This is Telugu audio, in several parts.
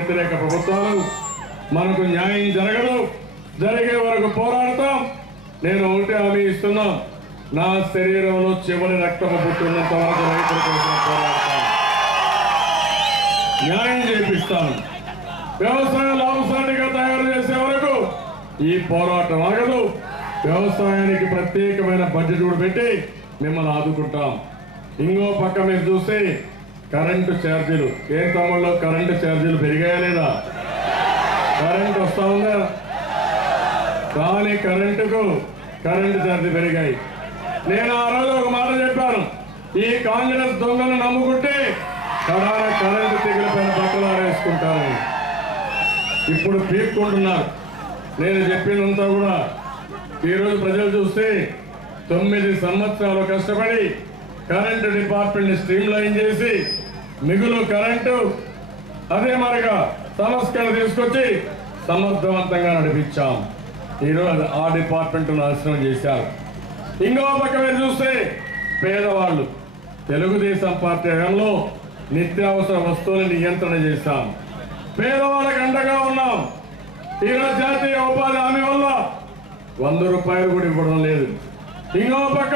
వ్యతిరేక ప్రభుత్వాలు మనకు న్యాయం జరగదు, జరిగే వరకు పోరాడతాం. నేను ఒకటే హామీ ఇస్తున్నా, నా శరీరంలో చివరి రక్తము పుట్టినంత వరకు రైతుల కోసం పోరాడతాను, న్యాయం చేపిస్తాను. వ్యవసాయ లాభసాటిగా తయారు చేసే వరకు ఈ పోరాటం ఆగదు. వ్యవసాయానికి ప్రత్యేకమైన బడ్జెట్ కూడా పెట్టి మిమ్మల్ని ఆదుకుంటాం. ఇంకో పక్క మీరు చూస్తే కరెంటు ఛార్జీలు, ఏ తమ్ముళ్ళు కరెంటు ఛార్జీలు పెరిగాయా లేదా? కరెంట్ వస్తా ఉందా? కానీ కరెంటు ఛార్జీ పెరిగాయి. నేను ఆ రోజు ఒక మాట చెప్పాను, ఈ కాంగ్రెస్ దొంగను నమ్ముకుంటే కడాన కరెంటు తెగిలిపోయిన బట్టలు ఆరేసుకుంటారని. ఇప్పుడు పీక్కుంటున్నారు. నేను చెప్పినంతా కూడా ఈరోజు ప్రజలు చూస్తే 9 సంవత్సరాలు కష్టపడి కరెంటు డిపార్ట్మెంట్ ని స్ట్రీమ్ లైన్ చేసి మిగులు కరెంటు అదే మరిగా సంస్కరణ తీసుకొచ్చి సమర్థవంతంగా నడిపించాం. ఈరోజు ఆ డిపార్ట్మెంట్ నాశనం చేశారు. ఇంకో పక్క మీరు చూస్తే పేదవాళ్ళు, తెలుగుదేశం పార్టీ హయాంలో నిత్యావసర వస్తువుల నియంత్రణ చేశాం, పేదవాళ్ళకి అండగా ఉన్నాం. ఈరోజు జాతీయ ఉపాధి హామీ వల్ల 100 రూపాయలు కూడా ఇవ్వడం లేదు. ఇంకో పక్క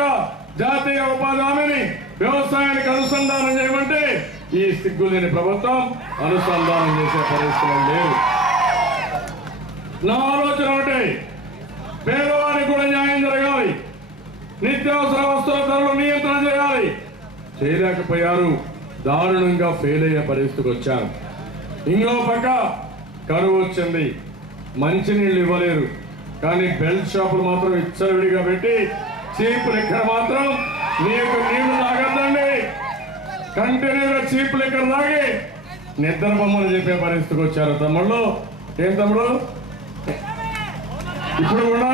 జాతీయ ఉపాధి హామీని వ్యవసాయానికి అనుసంధానం చేయమంటే ఈ సిగ్గులేని ప్రభుత్వం అనుసంధానం చేసే పరిస్థితులు లేవు. నా ఆలోచన ఒకటి, పేదవారికి కూడా న్యాయం జరగాలి, నిత్యావసర వస్తువుల ధరలు నియంత్రణ చేయాలి. చేయలేకపోయారు, దారుణంగా ఫెయిల్ అయ్యే పరిస్థితికి వచ్చారు. ఇంకో పక్క కరువు వచ్చింది, మంచినీళ్ళు ఇవ్వలేరు. కానీ బెల్ట్ షాపులు మాత్రం విచ్చలవిడిగా పెట్టి చీప్ లిక్కర్ మాత్రం నీకు నీళ్లు తాగద్దండి, కంటిన్యూగా చీప్ లిక్కర్ తాగి నిద్ర బొమ్మని చెప్పే పరిస్థితికి వచ్చారు. తమ్ముళ్ళు, ఏం తమ్ముడు ఇప్పుడు కూడా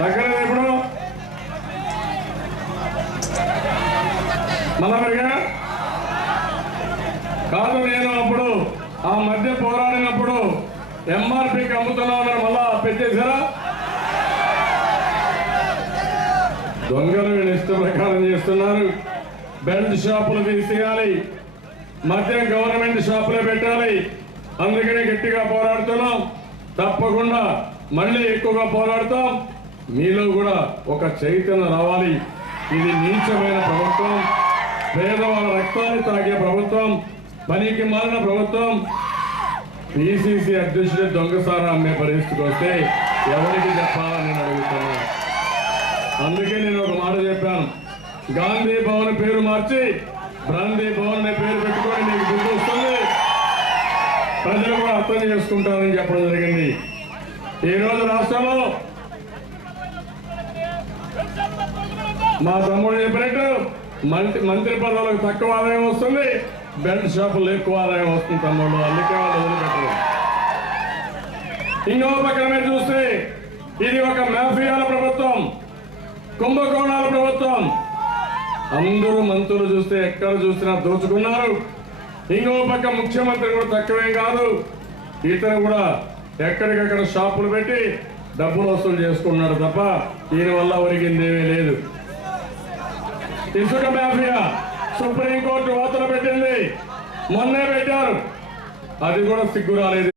తగ్గలేదు? ఇప్పుడు మళ్ళా కాదు. నేను అప్పుడు ఆ మధ్య పోరాడినప్పుడు ఎంఆర్పీకి అమ్ముతున్నామని మళ్ళా పెట్టేశారా? దొంగలు వీళ్ళు ఇష్ట ప్రకారం చేస్తున్నారు. బెల్ట్ షాపులు తీసేయాలి, మద్యం గవర్నమెంట్ షాపులే పెట్టాలి. అందుకనే గట్టిగా పోరాడుతున్నాం. తప్పకుండా మళ్ళీ ఎక్కువగా పోరాడతాం. మీలో కూడా ఒక చైతన్యం రావాలి. ఇది నీచమైన ప్రభుత్వం, పేదవాళ్ళ రక్తాన్ని తాగే ప్రభుత్వం, పనికి మారిన ప్రభుత్వం. పిసిసి అధ్యక్షుడు దొంగసారా అమ్మే పరిస్థితికి వస్తే ఎవరికి చెప్పాలని నేను అడుగుతున్నా. అందుకే నేను ఒక మాట చెప్పాను, గాంధీ భవన్ పేరు మార్చి బ్రాందీ భవన్ అనే పేరు పెట్టుకొని నీకు గుర్తు వస్తుంది, ప్రజలు కూడా అర్థం చేసుకుంటారని చెప్పడం జరిగింది. ఈ రోజు రాష్ట్రంలో మా తమ్ముడు చెప్పినట్టు మంత్రి పదవులకు తక్కువ ఆదాయం వస్తుంది, బెల్ట్ షాపులు ఎక్కువ ఆదాయం వస్తుంది తమ్ముడు. అందుకే వాళ్ళు వదిలిపెట్టరు. ఇంకో పక్కన మీరు చూస్తే ఇది ఒక మాఫియాల ప్రభుత్వం, కుంభకోణాల ప్రభుత్వం. అందరూ మంత్రులు చూస్తే ఎక్కడ చూసినా దోచుకున్నారు. ఇంకో పక్క ముఖ్యమంత్రి కూడా తక్కువేం కాదు, ఇతను కూడా ఎక్కడికక్కడ షాపులు పెట్టి డబ్బులు వసూలు చేసుకున్నాడు తప్ప దీని వల్ల ఒరిగిందేమీ లేదు. ఇసుక మాఫియా సుప్రీంకోర్టు వార్తలు పెట్టింది, మొన్నే పెట్టారు, అది కూడా సిగ్గు రాలేదు.